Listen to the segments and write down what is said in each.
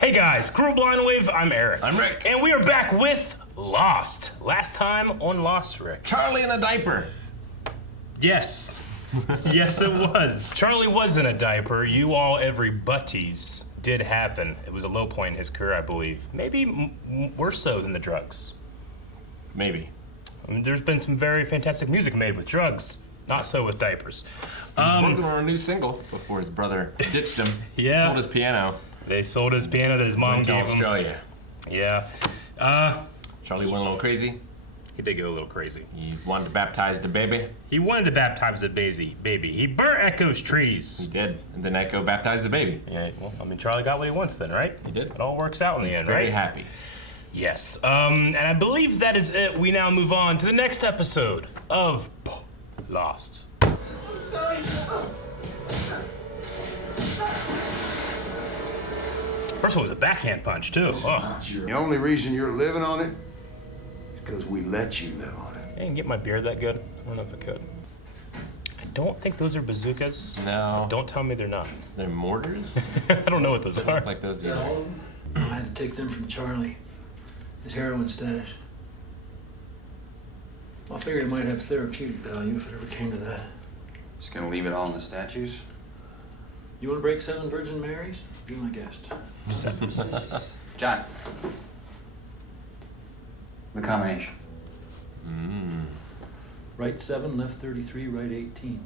Hey guys, Crew Blind Wave, I'm Eric. I'm Rick. And we are back with Lost. Last time on Lost, Rick. Charlie in a diaper. Yes. Yes, it was. Charlie was in a diaper. You all, everybody's, did happen. It was a low point in his career, I believe. Maybe worse so than the drugs. Maybe. I mean, there's been some very fantastic music made with drugs. Not so with diapers. He was working on a new single before his brother ditched him. Yeah. Sold his piano. They sold his piano that his mom Went to gave him. Australia. Yeah. Charlie went a little crazy. He did go a little crazy. He wanted to baptize the baby. He wanted to baptize the baby. He burnt Echo's trees. He did. And then Echo baptized the baby. Yeah, well, I mean, Charlie got what he wants then, right? He did. It all works out in the end, right? Very happy. Yes. And I believe that is it. We now move on to the next episode of Lost. First one was a backhand punch, too. Ugh. The only reason you're living on it is because we let you live on it. I didn't get my beard that good. I don't know if I could. I don't think those are bazookas. No. Don't tell me they're not. They're mortars? I don't know what those are. Look like those either. I had to take them from Charlie. His heroin stash. I figured it might have therapeutic value if it ever came to that. Just gonna leave it all in the statues? You want to break 7 Virgin Marys? Be my guest. John. The combination. Right 7, left 33, right 18.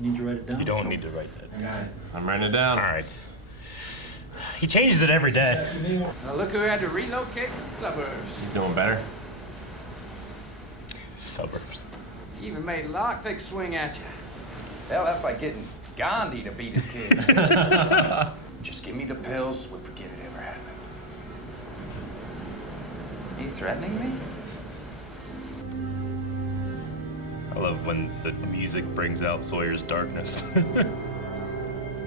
You need to write it down? You don't need to write that. I got it. I'm writing it down. All right. He changes it every day. Now look who had to relocate to the suburbs. He's doing better. Suburbs. He even made Locke take a swing at you. Hell, that's like getting Gandhi to beat his kid. Just give me the pills, we'll forget it ever happened. Are you threatening me? I love when the music brings out Sawyer's darkness.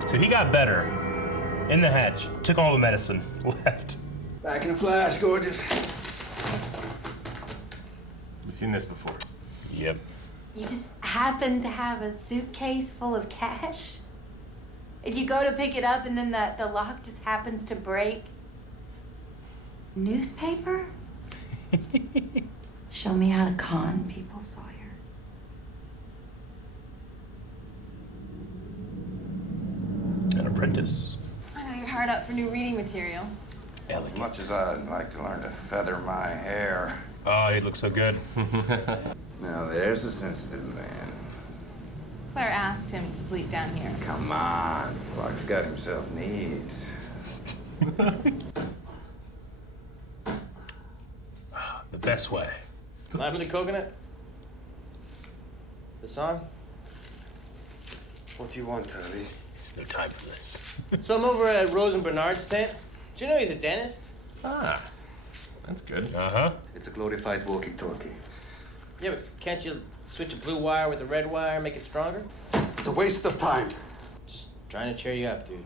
So he got better in the hatch, took all the medicine, left. Back in a flash, gorgeous. We've seen this before. Yep. You just happen to have a suitcase full of cash? And you go to pick it up and then the lock just happens to break? Newspaper? Show me how to con people, Sawyer. An apprentice. I know you're hard up for new reading material. As Elegant. much as I'd like to learn to feather my hair. Oh, he looks so good. Now there's a sensitive man. Claire asked him to sleep down here. Come on, Locke's got himself needs. The best way. Live in the coconut? The song? What do you want, Charlie? There's no time for this. So I'm over at Rose and Bernard's tent. Do you know he's a dentist? Ah, that's good. Uh-huh. It's a glorified walkie-talkie. Yeah, but can't you switch a blue wire with a red wire and make it stronger? It's a waste of time. Just trying to cheer you up, dude.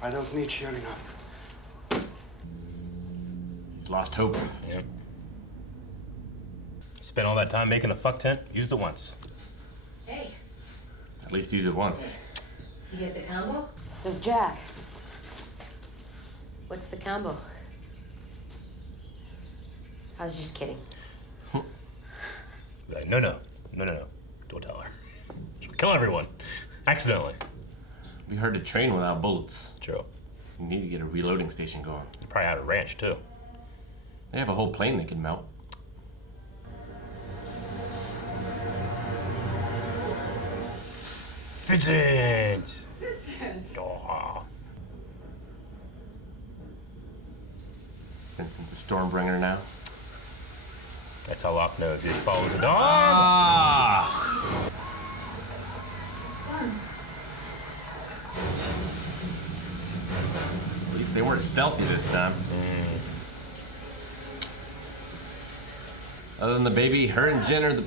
I don't need cheering up. He's lost hope. Yep. Spent all that time making a fuck tent, used it once. Hey, At least use it once. you get the combo? So, Jack, what's the combo? I was just kidding. Like, no. Don't tell her. She'll kill everyone. Accidentally. It'd be hard to train without bullets. True. You need to get a reloading station going. You probably had a ranch, too. They have a whole plane they can melt. Vincent! Oh. Is Vincent the Stormbringer now? That's how Locke knows. He just follows a dog. Ah! At least they weren't stealthy this time. Other than the baby, her and Jen are the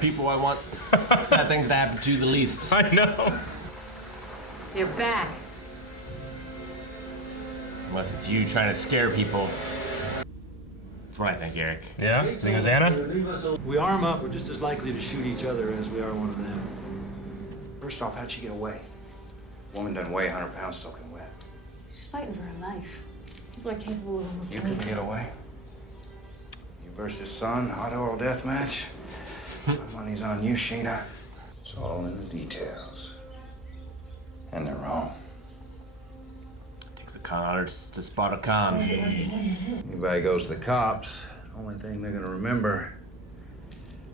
people I want bad things to happen to the least. I know. You're back. Unless it's you trying to scare people. That's what I think, Eric. Yeah? Think it was Anna? We arm up, we're just as likely to shoot each other as we are one of them. First off, how'd she get away? Woman doesn't weigh 100 pounds soaking wet. She's fighting for her life. People are capable of almost You anything. couldn't get away. You versus son, hot oil death match. My money's on you, Sheena. It's all in the details. And they're wrong. Takes a con artist to spot a con. Anybody goes to the cops, only thing they're gonna remember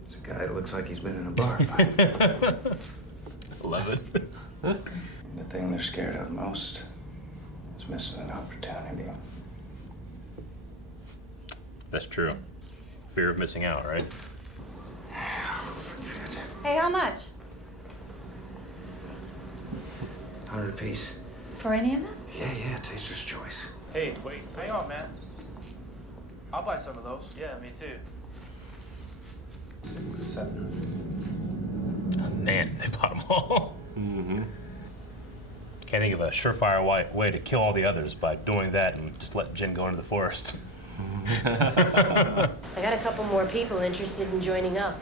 is a guy that looks like he's been in a bar fight. Love it. The thing they're scared of most is missing an opportunity. That's true. Fear of missing out, right? Forget it. Hey, how much? 100 apiece. For any of them? Yeah, taster's choice. Hey, wait, hang on, man. I'll buy some of those. Yeah, me too. 6, 7. Man, they bought them all. Mm-hmm. Can't think of a surefire way to kill all the others by doing that and just let Jen go into the forest. I got a couple more people interested in joining up.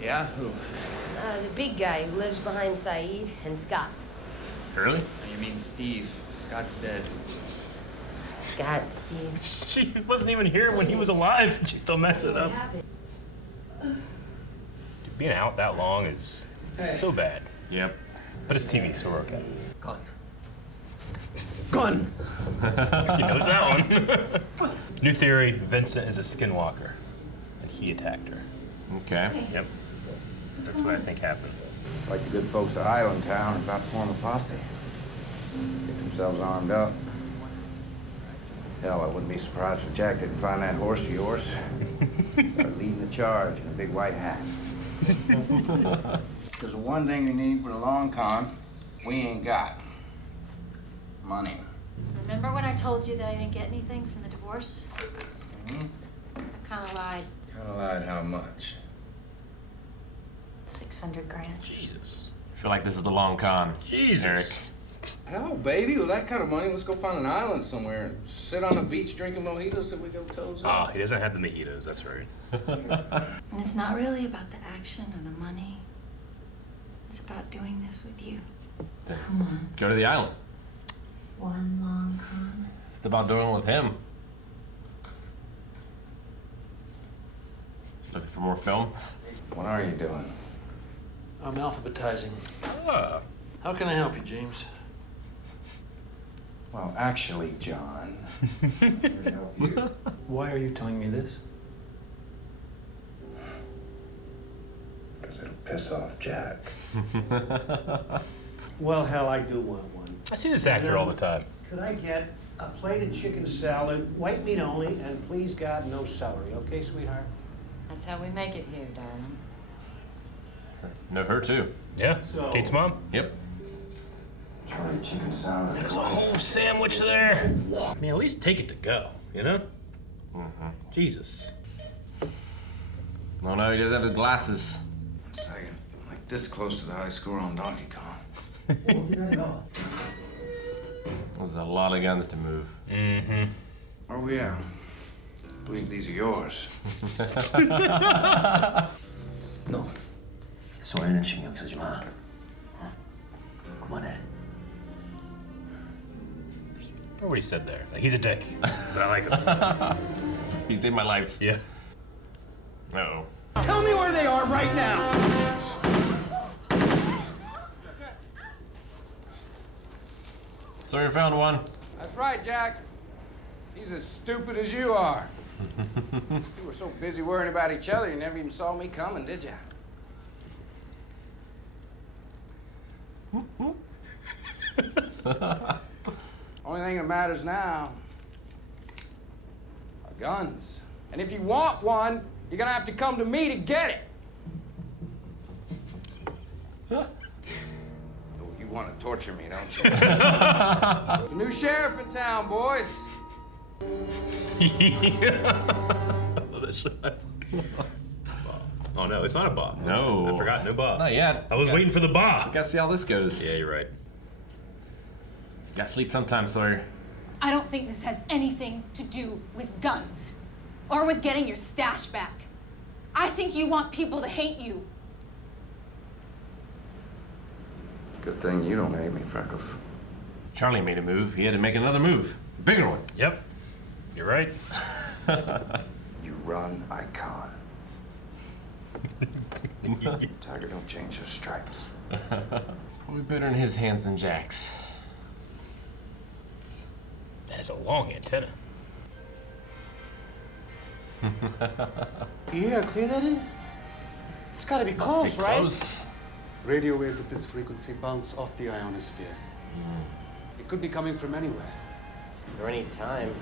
Yeah? Who? The big guy who lives behind Saeed and Scott. Really? You mean Steve? Scott's dead. Scott, Steve. She wasn't even here when he was alive, and she's still messing up. Dude, being out that long is so bad. Yep. But it's TV, so we're okay. Gun. Gun! He knows that one. New theory, Vincent is a skinwalker, and he attacked her. Okay. Yep. That's what I think happened. It's like the good folks of Island Town are about to form a posse. Get themselves armed up. Hell, I wouldn't be surprised if Jack didn't find that horse of yours. Start leading the charge in a big white hat. Because the one thing we need for the long con, we ain't got. Money. Remember when I told you that I didn't get anything from the divorce? Mm-hmm. I kind of lied. Kinda lied how much? 600 grand. Jesus. I feel like this is the long con. Jesus. Eric. Hell, baby, with that kind of money, let's go find an island somewhere and sit on the beach drinking mojitos till we go toes Oh, up. he doesn't have the mojitos, that's right. And it's not really about the action or the money. It's about doing this with you. Come on. Go to the island. One long con. It's about doing it with him. Looking for more film? What are you doing? I'm alphabetizing. Ah. How can I help you, James? Well, actually, John, I'm here to help you. Why are you telling me this? Because it'll piss off Jack. Well, hell, I do want one. I see this actor all the time. Could I get a plate of chicken salad, white meat only, and please, God, no celery, okay, sweetheart? That's how we make it here, darling. Know her too. Yeah, So- Kate's mom. Yep. Try chicken salad. There's a whole sandwich there. I mean, at least take it to go, you know? Mm-hmm. Jesus. Oh no, he doesn't have the glasses. Second, like this close to the high score on Donkey Kong. There's a lot of guns to move. Mm-hmm. Oh yeah. I believe these are yours. No. Sawyer는 신경 쓰지 마. 그만해. Or what he said there. Like, he's a dick, but I like him. He saved my life. Yeah. Uh-oh. Tell me where they are right now! Sawyer found one. That's right, Jack. He's as stupid as you are. You were so busy worrying about each other, you never even saw me coming, did you? Only thing that matters now are guns. And if you want one, you're gonna have to come to me to get it. Oh, you want to torture me, don't you? The new sheriff in town, boys. That shot. Oh no, it's not a bob. No. I forgot, no bob. Not yet. I was waiting for the bob. Gotta see how this goes. Yeah, you're right. You gotta sleep sometime, Sawyer. I don't think this has anything to do with guns or with getting your stash back. I think you want people to hate you. Good thing you don't hate me, Freckles. Charlie made a move. He had to make another move. Bigger one. Yep. You're right. You run, I con. Tiger don't change his stripes. Probably better in his hands than Jack's. That is a long antenna. You hear how clear that is? It's gotta be close, right? Close. Radio waves at this frequency bounce off the ionosphere. It could be coming from anywhere. Or any time.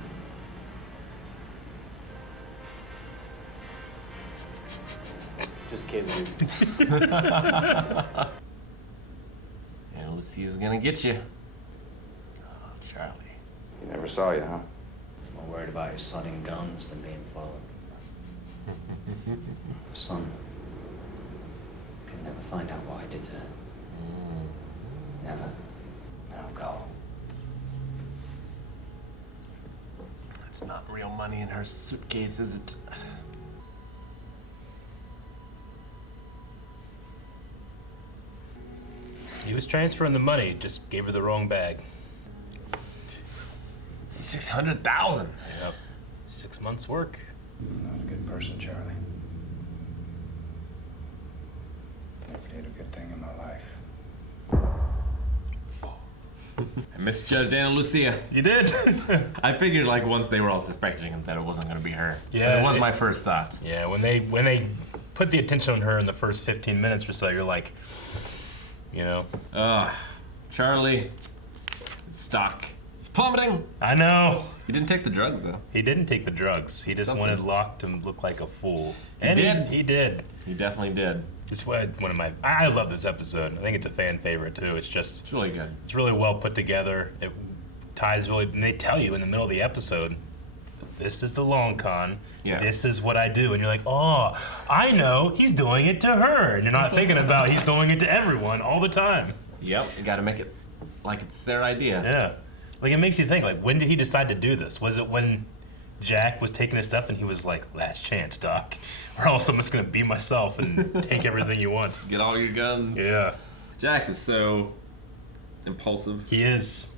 Just kidding, dude. And Lucia's gonna get you. Oh, Charlie. He never saw you, huh? He's more worried about his son and guns than being followed. Son can never find out what I did to her. Never. Now go. That's not real money in her suitcase, is it? He was transferring the money, just gave her the wrong bag. 600,000. Yep. 6 months' work. You're not a good person, Charlie. Never did a good thing in my life. I misjudged Anna Lucia. You did? I figured like once they were all suspecting that it wasn't gonna be her. Yeah, But it was my first thought. Yeah, when they put the attention on her in the first 15 minutes or so, you're like, you know. Charlie, stock is plummeting. I know. He didn't take the drugs though. He didn't take the drugs. He just wanted Locke to look like a fool. And he did. He definitely did. It's one of my. I love this episode. I think it's a fan favorite too. It's really good. It's really well put together. It ties really. And they tell you in the middle of the episode, this is the long con. Yeah. This is what I do, and you're like, oh, I know. He's doing it to her, and you're not thinking about he's doing it to everyone all the time. Yep. You got to make it like it's their idea. Yeah. Like it makes you think. Like when did he decide to do this? Was it when Jack was taking his stuff and he was like, last chance, Doc, or else I'm just gonna be myself and take everything you want. Get all your guns. Yeah. Jack is so impulsive. He is.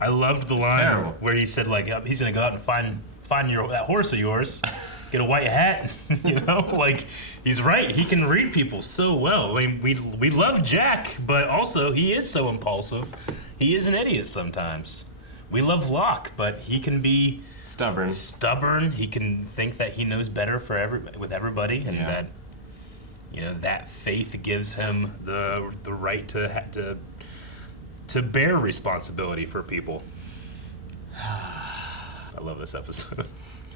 I loved the line terrible. where he said like he's gonna go out and find that horse of yours, get a white hat, you know, like he's right. He can read people so well. I mean, we love Jack, but also he is so impulsive. He is an idiot sometimes. We love Locke, but he can be stubborn. He can think that he knows better with everybody, and that that faith gives him the right to bear responsibility for people. I love this episode.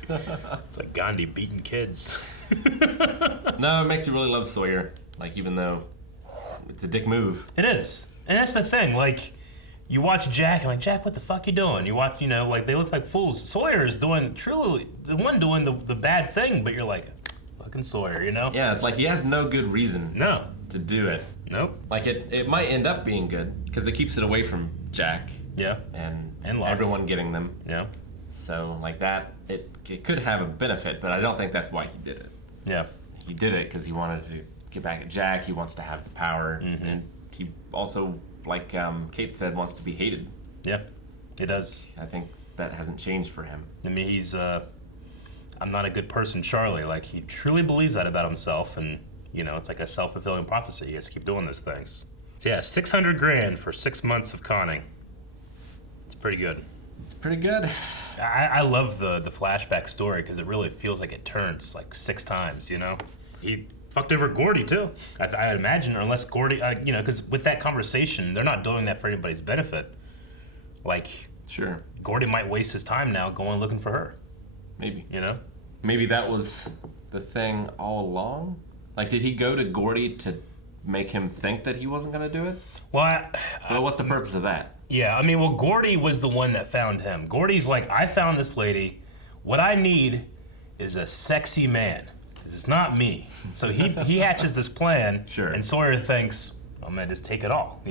It's like Gandhi beating kids. No, it makes you really love Sawyer. Like even though it's a dick move. It is, and that's the thing. Like. You watch Jack and like, Jack, what the fuck you doing? You watch, like they look like fools. Sawyer is truly the one doing the bad thing, but you're like, fucking Sawyer, you know? Yeah, it's like he has no good reason to do it. Nope. Like it might end up being good because it keeps it away from Jack. Yeah. And Locke. everyone getting them. Yeah. So like that, it could have a benefit, but I don't think that's why he did it. Yeah. He did it because he wanted to get back at Jack. He wants to have the power, and he also, like Kate said, wants to be hated. Yeah, he does. I think that hasn't changed for him. I mean, he's I'm not a good person, Charlie. Like he truly believes that about himself, and it's like a self-fulfilling prophecy. He has to keep doing those things. So yeah, $600,000 for 6 months of conning. It's pretty good. It's pretty good. I love the flashback story because it really feels like it turns like 6 times. He fucked over Gordy too. I imagine, unless Gordy, because with that conversation, they're not doing that for anybody's benefit. Like, sure, Gordy might waste his time now going looking for her. Maybe. Maybe that was the thing all along. Like, did he go to Gordy to make him think that he wasn't gonna do it? Well, what's the purpose of that? Yeah, I mean, Gordy was the one that found him. Gordy's like, I found this lady. What I need is a sexy man. It's not me. So he hatches this plan, sure. And Sawyer thinks, I'm gonna just take it all,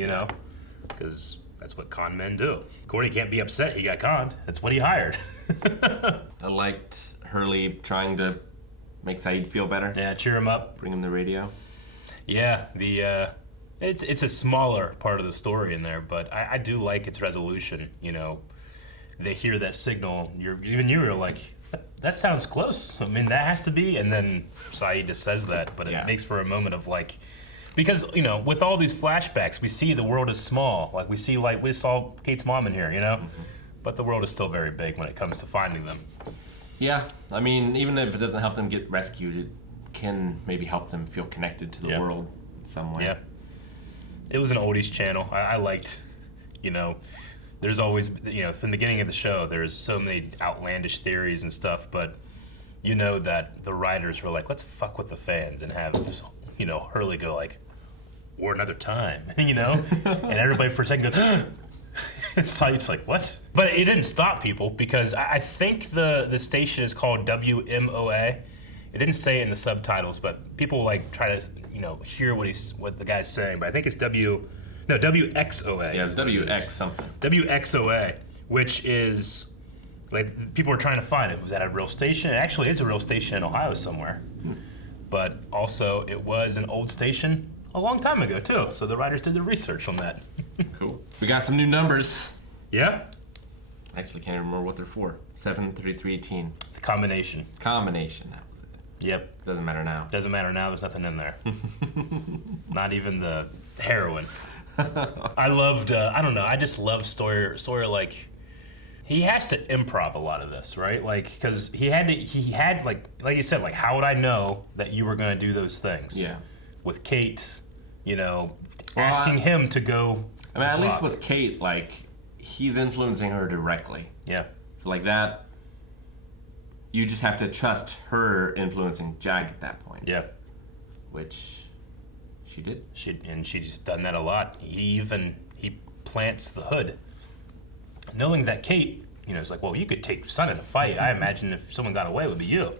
because that's what con men do. Gordy can't be upset he got conned. That's what he hired. I liked Hurley trying to make Saeed feel better. Yeah, cheer him up. Bring him the radio. Yeah, it's a smaller part of the story in there, but I do like its resolution, they hear that signal. You were like, that sounds close. I mean, that has to be. And then Saeed just says that, but it makes for a moment of like, because, you know, with all these flashbacks, we see the world is small. Like we saw Kate's mom in here, you know? But the world is still very big when it comes to finding them. Yeah, I mean, even if it doesn't help them get rescued, it can maybe help them feel connected to the world in some way. Yeah. It was an oldies channel. I liked, you know, there's always, you know, from the beginning of the show, there's so many outlandish theories and stuff, but you know that the writers were like, let's fuck with the fans and have, you know, Hurley go like, or another time, you know? And everybody for a second goes, it's like, what? But it didn't stop people because I think the station is called WMOA. It didn't say it in the subtitles, but people like try to, you know, hear what the guy's saying, but I think it's WXOA. Yeah, it's WX something. WXOA, which is, like, people are trying to find it. Was that a real station? It actually is a real station in Ohio somewhere. But also, it was an old station a long time ago, too. So the writers did the research on that. Cool. We got some new numbers. Yeah? I actually can't even remember what they're for. 73318. The combination. Combination, that was it. Yep. Doesn't matter now. Doesn't matter now, there's nothing in there. Not even the heroin. I loved, I don't know, I just love Sawyer, like, he has to improv a lot of this, right? Like, because he had, like you said, like, how would I know that you were going to do those things? Yeah. With Kate, you know, asking him to go. I mean, at least with Kate, like, he's influencing her directly. Yeah. So, like, that, you just have to trust her influencing Jack at that point. Yeah. Which she did. She's done that a lot. He plants the hood. Knowing that Kate, you know, is like, well, you could take Son in a fight. I imagine if someone got away, it would be you.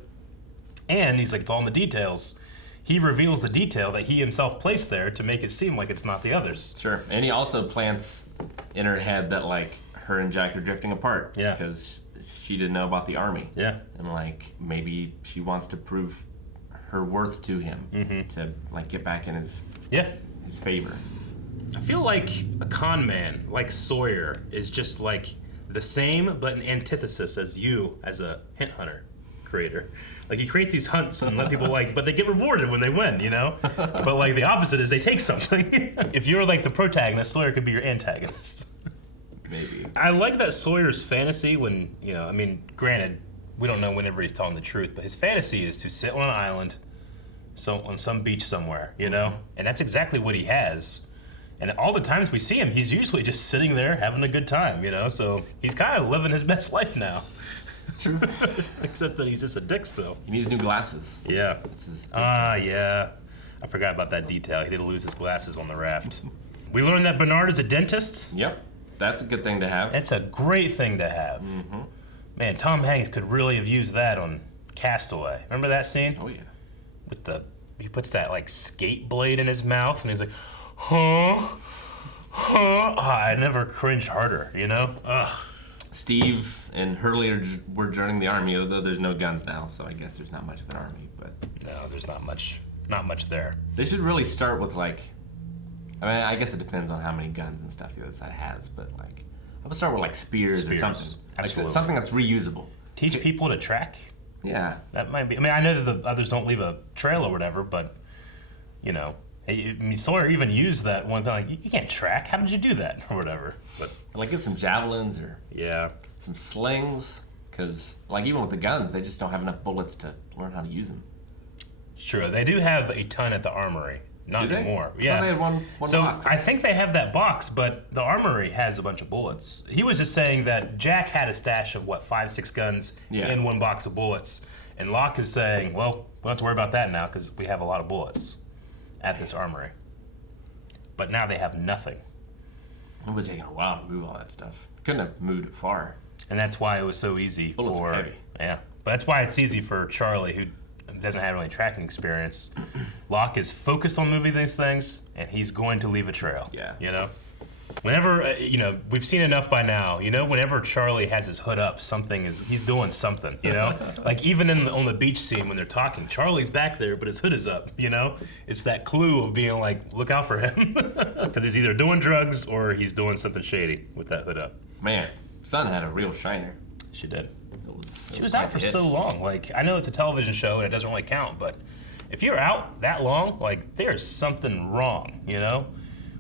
And he's like, it's all in the details. He reveals the detail that he himself placed there to make it seem like it's not the others. Sure. And he also plants in her head that, like, her and Jack are drifting apart. Yeah. Because she didn't know about the army. Yeah. And, like, maybe she wants to prove her worth to him to, like, get back in his favor. I feel like a con man, like Sawyer, is just like the same but an antithesis as you as a hint hunter creator. Like you create these hunts and let people like, but they get rewarded when they win, you know? But like the opposite is they take something. If you're like the protagonist, Sawyer could be your antagonist. Maybe. I like that Sawyer's fantasy when, you know, I mean, granted, we don't know whenever he's telling the truth, but his fantasy is to sit on an island, on some beach somewhere, you know? And that's exactly what he has. And all the times we see him, he's usually just sitting there having a good time, you know? So he's kind of living his best life now. True. Except that he's just a dick still. He needs new glasses. Yeah. That's his yeah. I forgot about that detail. He did lose his glasses on the raft. We learned that Bernard is a dentist. Yep. That's a good thing to have. It's a great thing to have. Man, Tom Hanks could really have used that on Castaway. Remember that scene? Oh, yeah. He puts that, like, skate blade in his mouth, and he's like, huh? I never cringed harder, you know? Ugh. Steve and Hurley were joining the army, although there's no guns now, so I guess there's not much of an army, but... No, there's not much there. They should really start with, like... I mean, I guess it depends on how many guns and stuff the other side has, but, like... I would start with, like, spears or something. Absolutely. Like, something that's reusable. Teach people to track? Yeah. That might be... I mean, I know that the others don't leave a trail or whatever, but, you know... I mean, Sawyer even used that one thing, like, you can't track. How did you do that? Or whatever. But like, get some javelins or yeah, some slings. Because, like, even with the guns, they just don't have enough bullets to learn how to use them. Sure, they do have a ton at the armory. Not anymore. Yeah. They had one so box. I think they have that box, but the armory has a bunch of bullets. He was just saying that Jack had a stash of, 5-6 guns in one box of bullets. And Locke is saying, well, we don't have to worry about that now because we have a lot of bullets at this armory. But now they have nothing. It would have taken a while to move all that stuff. Couldn't have moved it far. And that's why it was so easy Bullets are heavy. Yeah. But that's why it's easy for Charlie, who doesn't have any tracking experience. Locke is focused on moving these things, and he's going to leave a trail. Yeah. You know? Whenever, we've seen enough by now, whenever Charlie has his hood up, he's doing something, you know? Like even on the beach scene when they're talking, Charlie's back there, but his hood is up, you know? It's that clue of being like, look out for him. Because he's either doing drugs or he's doing something shady with that hood up. Man, Sun had a real shiner. She did. She was quite out for the hit. so long. Like, I know it's a television show and it doesn't really count, but if you're out that long, like, there's something wrong, you know?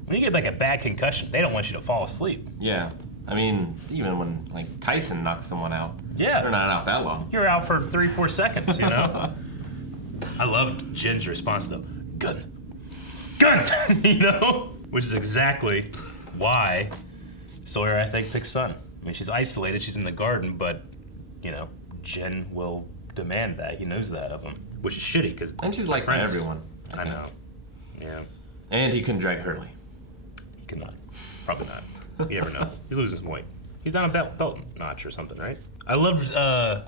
When you get like a bad concussion, they don't want you to fall asleep. Yeah. I mean, even when like Tyson knocks someone out, Yeah. they're not out that long. You're out for 3-4 seconds, you know? I loved Jen's response though. Gun. You know? Which is exactly why Sawyer, I think, picks Sun. I mean, she's isolated, she's in the garden, but, you know, Jen will demand that. He knows that of him, which is shitty, because... And she's like for everyone. I know. Yeah. And he couldn't drag Hurley. He could not. Probably not. You never know. He's losing some weight. He's down a belt notch or something, right? I loved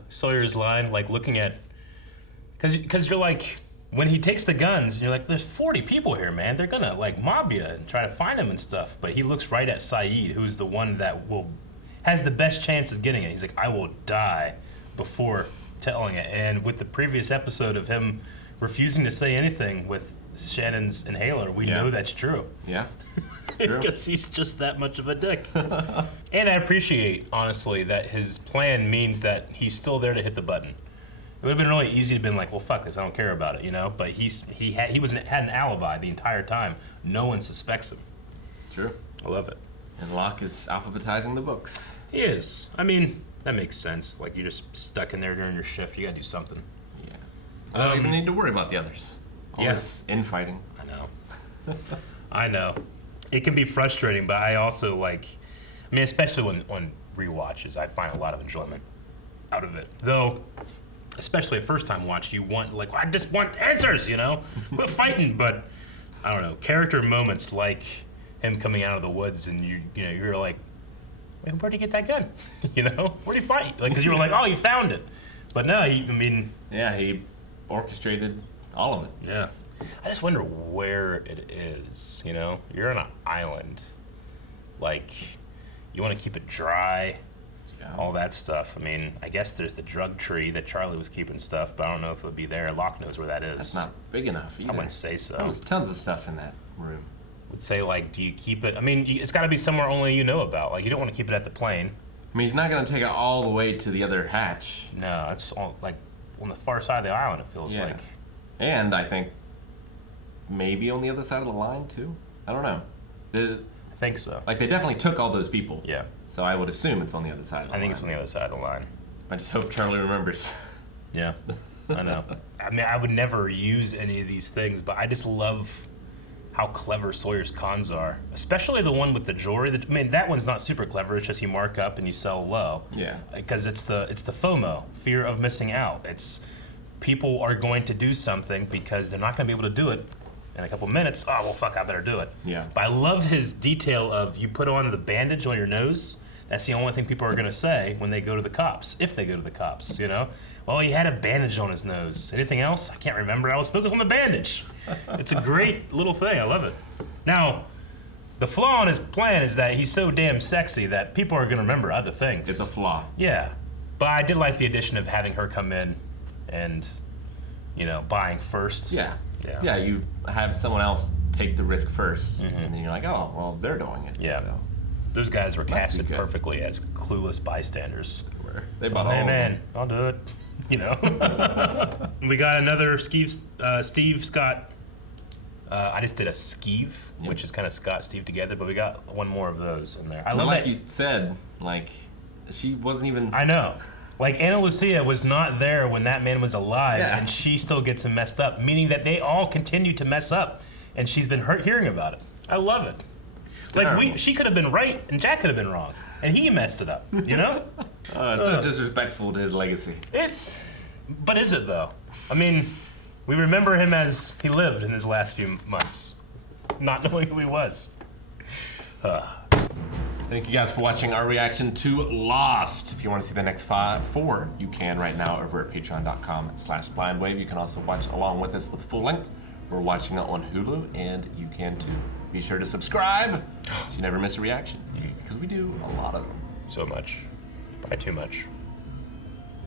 Sawyer's line, like, looking at... Because you're like... When he takes the guns, you're like, there's 40 people here, man. They're gonna, like, mob you and try to find him and stuff. But he looks right at Saeed, who's the one that has the best chance of getting it. He's like, I will die before telling it. And with the previous episode of him refusing to say anything with Shannon's inhaler, we know that's true. Yeah, it's true. Because he's just that much of a dick. And I appreciate, honestly, that his plan means that he's still there to hit the button. It would have been really easy to been like, well, fuck this, I don't care about it, you know? But he had an alibi the entire time. No one suspects him. True. I love it. And Locke is alphabetizing the books. He is. I mean, that makes sense. Like, you're just stuck in there during your shift. You gotta do something. Yeah. I don't even need to worry about the others. All this infighting. I know. I know. It can be frustrating, but I also like... I mean, especially on rewatches, I find a lot of enjoyment out of it. Though... Especially a first-time watch, you want, like, I just want answers, you know? We're fighting, but, I don't know, character moments like him coming out of the woods and you're like, wait, where'd he get that gun? You know? Where'd he fight? Like, because you were like, oh, he found it. But no, Yeah, he orchestrated all of it. Yeah. I just wonder where it is, you know? You're on an island. Like, you want to keep it dry. All that stuff. I mean, I guess there's the drug tree that Charlie was keeping stuff, but I don't know if it would be there. Locke knows where that is. That's not big enough either. I wouldn't say so. There's tons of stuff in that room. Would say, like, do you keep it? I mean, it's got to be somewhere only you know about. Like, you don't want to keep it at the plane. I mean, he's not going to take it all the way to the other hatch. No, it's all, like, on the far side of the island, it feels like. And I think maybe on the other side of the line, too. I don't know. I think so. Like, they definitely took all those people. Yeah. So I would assume it's on the other side of the line. I think it's on the other side of the line. I just hope Charlie remembers. Yeah, I know. I mean, I would never use any of these things, but I just love how clever Sawyer's cons are. Especially the one with the jewelry. I mean, that one's not super clever. It's just you mark up and you sell low. Yeah. Because it's the FOMO, fear of missing out. It's people are going to do something because they're not going to be able to do it in a couple minutes. Oh, well, fuck, I better do it. Yeah. But I love his detail of you put on the bandage on your nose. That's the only thing people are going to say when they go to the cops, if they go to the cops, you know? Well, he had a bandage on his nose. Anything else? I can't remember. I was focused on the bandage. It's a great little thing. I love it. Now, the flaw in his plan is that he's so damn sexy that people are going to remember other things. It's a flaw. Yeah. But I did like the addition of having her come in and, you know, buying first. Yeah. Yeah, you have someone else take the risk first, and then you're like, oh, well, they're doing it. Yeah. So. Those guys were Must be casted good. perfectly as clueless bystanders. They Oh, hey, man, I'll do it. You know? We got another Steve Scott. I just did a skeeve, which is kind of Scott Steve together, but we got one more of those in there. I love like that. you said, like, she wasn't even... I know. Like, Ana Lucia was not there when that man was alive, and she still gets him messed up, meaning that they all continue to mess up, and she's been hearing about it. I love it. Like, she could have been right, and Jack could have been wrong, and he messed it up, you know? So disrespectful to his legacy. But is it, though? I mean, we remember him as he lived in his last few months, not knowing who he was. Thank you guys for watching our reaction to Lost. If you want to see the next 4, you can right now over at patreon.com/blindwave. You can also watch along with us with full length. We're watching it on Hulu, and you can too. Be sure to subscribe so you never miss a reaction, because we do a lot of them. So much. Probably too much.